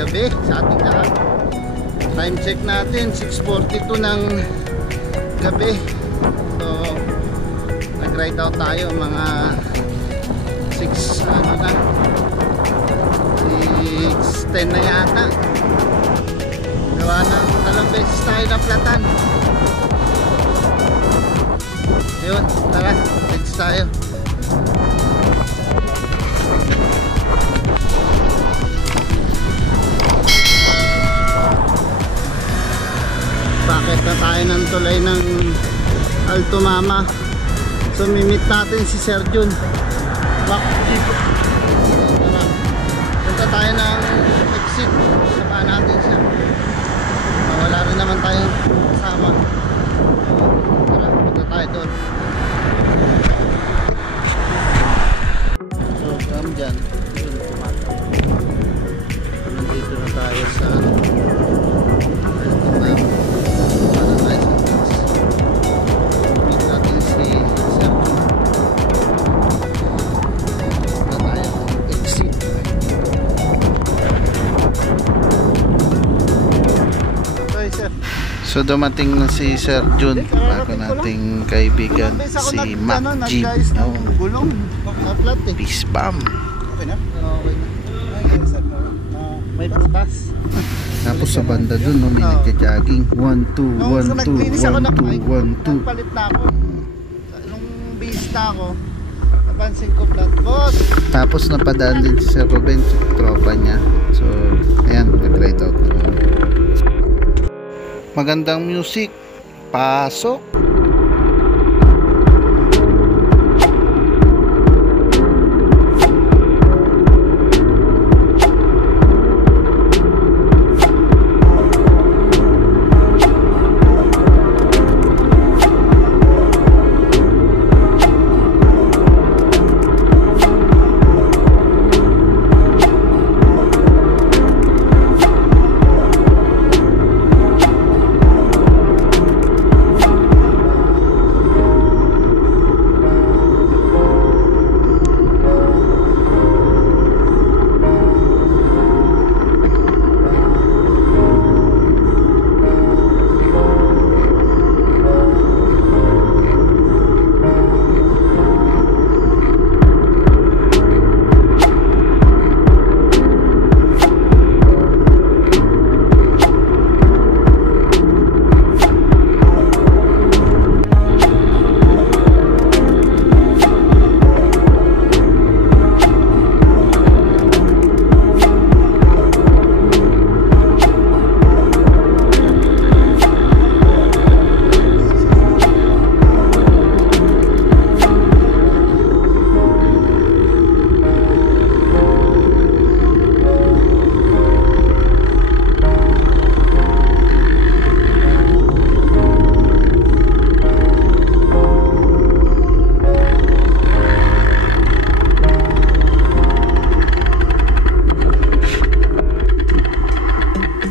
gabi sa ating lahat. Time check natin 6:42 ng gabi. So nag-ride out tayo mga 6:10 na yata. Gawa ng talang beses tayo na platan. Ayun, tara, let's tayo. Bakit na tayo ng tulay ng Alto Mama? So mimit natin si Sir Jun. Punta tayo ng exit. Saka natin siya. Wala rin naman tayong kasama. Tara, punta tayo doon. So from dyan, nandito na tayo sa So dumating na si Sir Jun, bago nating kaibigan si Mac G. Peace bomb. May butas. Tapos sa banda dun, no, may nagja-jogging. 1, 2, 1, 2, 1, 2, 1, 2. Nagpalit na ako. Nung bista ako, napansin ko flat boss. Tapos napadaan din si Sir Ruben, tropa niya. So ayan, nag-ride out na. Magandang music, pasok.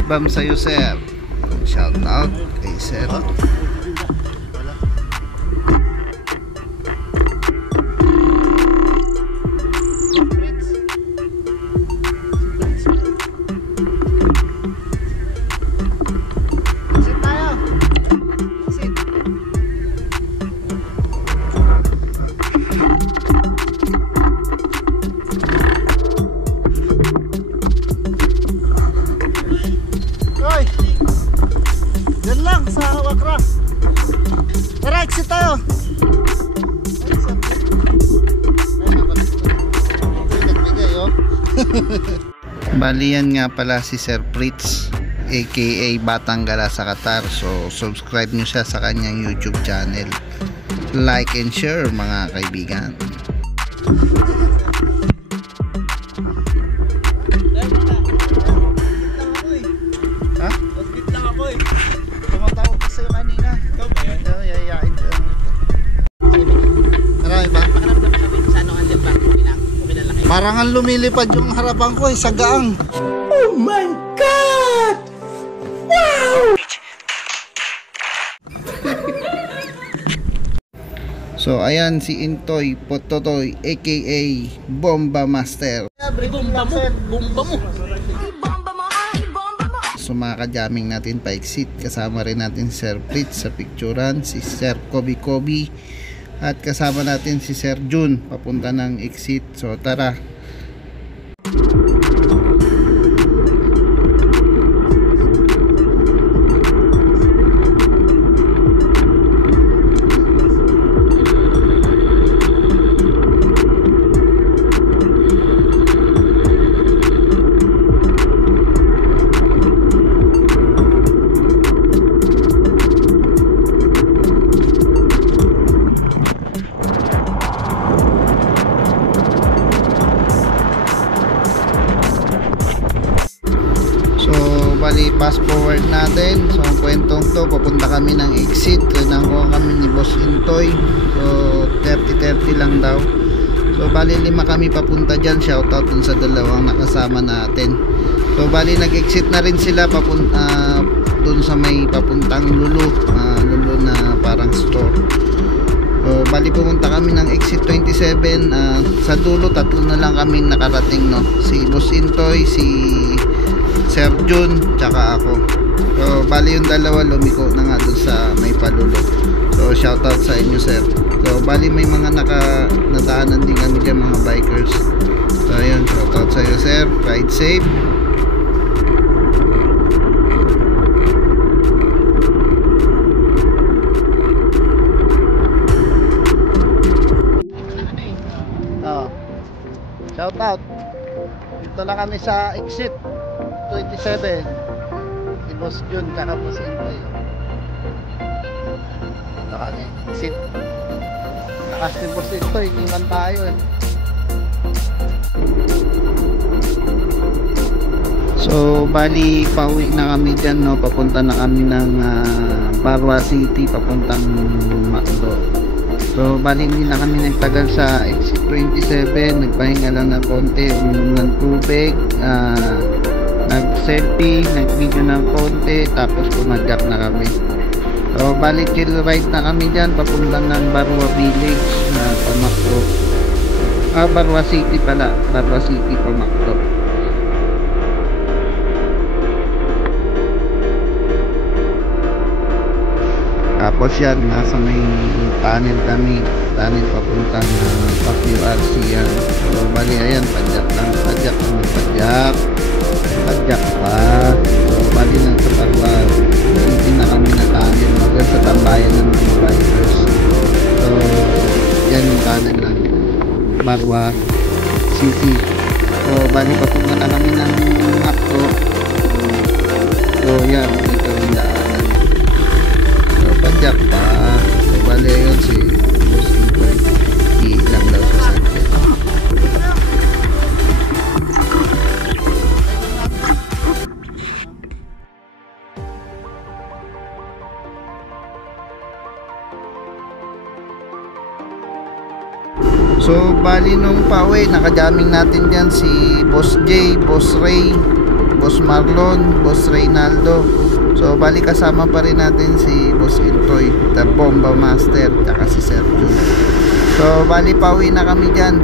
Bam sa'yo, Sir. Shout out kay Sir. Bali yan nga pala si Sir Fritz aka Batang Gala sa Qatar. So subscribe nyo siya sa kanyang YouTube channel. Like and share mga kaibigan. Ha? Hospit lang ako eh. Tumatawag ko sa'yo kanina. Ikaw ba yan? Oo, yayain ko. Marami ba? Parang ang lumilipad yung harapan ko, sa gaang. Oh my God! Wow! So ayan si Intoy Pototoy aka Bomba Master. Bomba mo, bomba mo. Bomba mo. So mga ka-jamming natin pa-exit. Kasama rin natin si Sir Fritz sa picturean, si Sir Kobe, at kasama natin si Sir Jun papunta ng exit. So tara. Fast forward natin. So ang kwentong to, papunta kami ng exit. So nakuha kami ni Boss Intoy. So 30-30 lang daw. So bali 5 kami papunta dyan. Shoutout dun sa dalawang nakasama natin. So bali nag-exit na rin sila papunta dun sa may papuntang Lulu. Lulu na parang store. So bali pumunta kami ng exit 27. Sa dulo 3 na lang kami nakarating, no? Si Boss Intoy, si Sir Jun, tsaka ako. So bali yung dalawa lumiko na nga dun sa may Palulu. So shoutout sa inyo, sir. So bali may mga nadaanan din kami dyan, mga bikers. So ayun, shoutout sa iyo, sir. Ride safe. Shoutout. Dito lang kami sa exit 27. Si Boss Jun tsaka Boss Intoy. Ito kami exit. Nakas ni Boss Intoy, iwan tayo eh. So bali pauwi na kami dyan, no? Papunta na kami ng Barwa City papuntang Macdo. So bali hindi na kami nagtagal sa exit 27. Nagpahinga lang ng konti, uminom ng tubig, nag-selfie, nag-video ng konti, tapos pumadyak na kami. So bali chill ride na kami dyan papuntang ng Barwa Village na Pamakto. Barwa City pala, Barwa City Pamakto. Tapos yan, nasa may tunnel kami, tunnel papuntang PAC-URC yan. So bali ayan, padyak lang, padyak pa. So bali lang sa Barwa, hindi na kami na tunnel, maganda sa tambayan ng mga bikers. So yan yung tunnel ng Barwa City. So bali papunta na kami ng Macdo. So yan, dito yung daanan. So padyak pa. So bali yun si Boss Intoy, iilang daw sa sakit. So bali nung pauwi, nakajamming natin dyan si Boss J, Boss Ray, Boss Marlon, Boss Reynaldo. So bali kasama pa rin natin si Boss Intoy, the Bomba Master, tsaka si Sir Jun. So bali pauwi na kami dyan.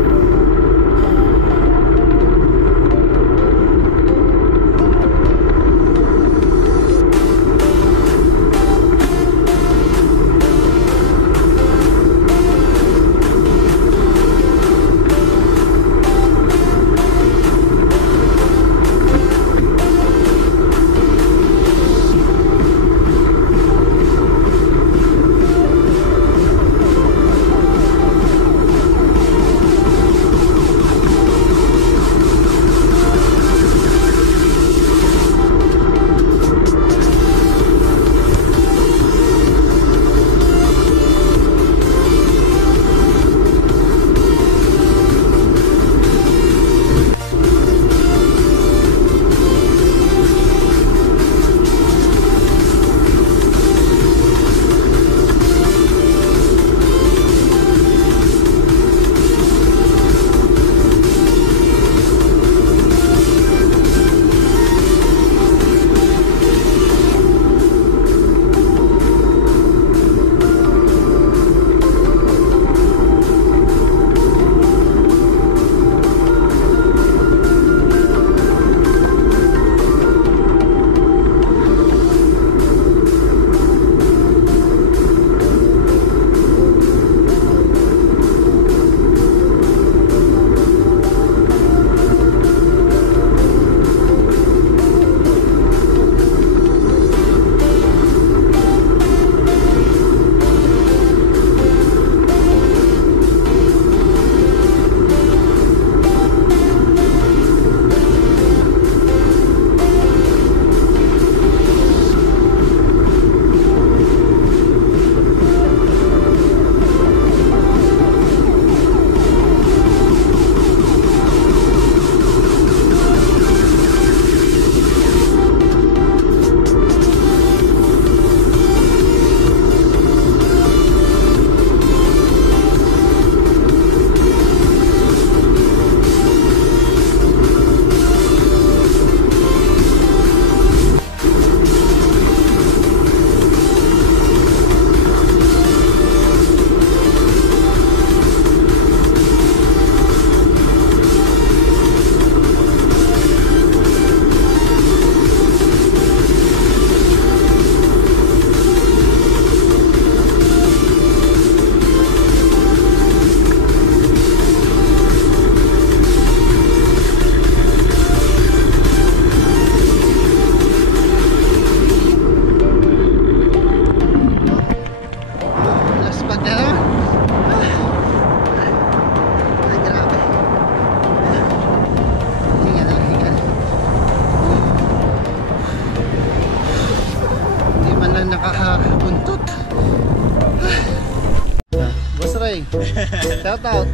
Shout out.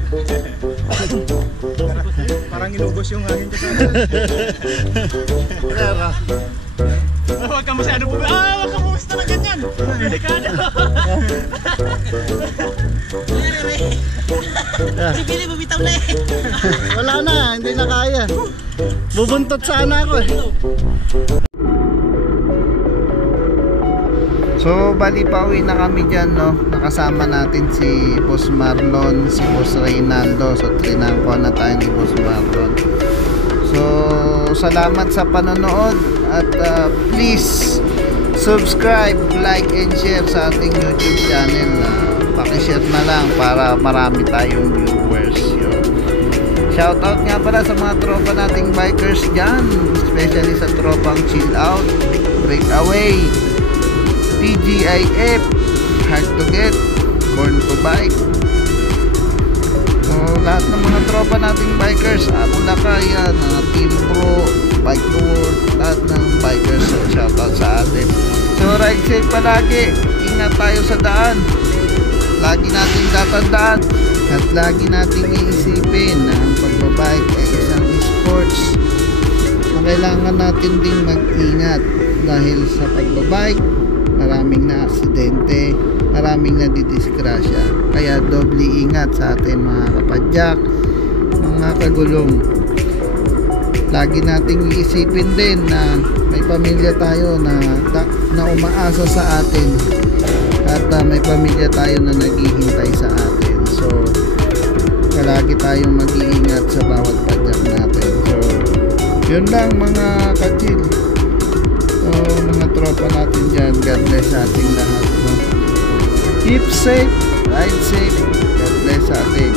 Parang inubos yung hangin ko sa Pero, huwag ka masyado po. Huwag ka bumista na ganyan. Delikado. Si Billy bumitaw na eh. wala na, hindi na kaya. Bubuntot sana ako eh. So bali pauwi na kami dyan, no? Nakasama natin si Boss Marlon, si Boss Reynaldo. So trinangko na tayo ni Boss Marlon. So salamat sa panonood. At please subscribe, like and share sa ating YouTube channel. Pakishare na lang para marami tayong viewers. Shoutout nga pala sa mga tropa nating bikers dyan, especially sa tropang Chill Out, Breakaway, TGIF, Hard to Get, Born to Bike. So lahat ng mga tropa nating bikers, Apulakayan, Team Pro, Bike to Work, lahat ng bikers, so shoutout sa atin. So ride safe palagi, ingat tayo sa daan, lagi nating tatandaan at lagi nating iisipin na ang pagbabike ay isang sports na kailangan natin ding mag-ingat dahil sa pagbabike maraming na aksidente, maraming nadidisgrasya, kaya doble ingat sa atin mga kapadyak, mga kagulong. Lagi nating iisipin din na may pamilya tayo na umaasa sa atin at may pamilya tayo na naghihintay sa atin. So palagi tayong mag-iingat sa bawat padyak natin. So yun lang mga kachil. So mga tropa natin dyan, God bless sa ating lahat, no? Keep safe, ride safe, God bless sa atin.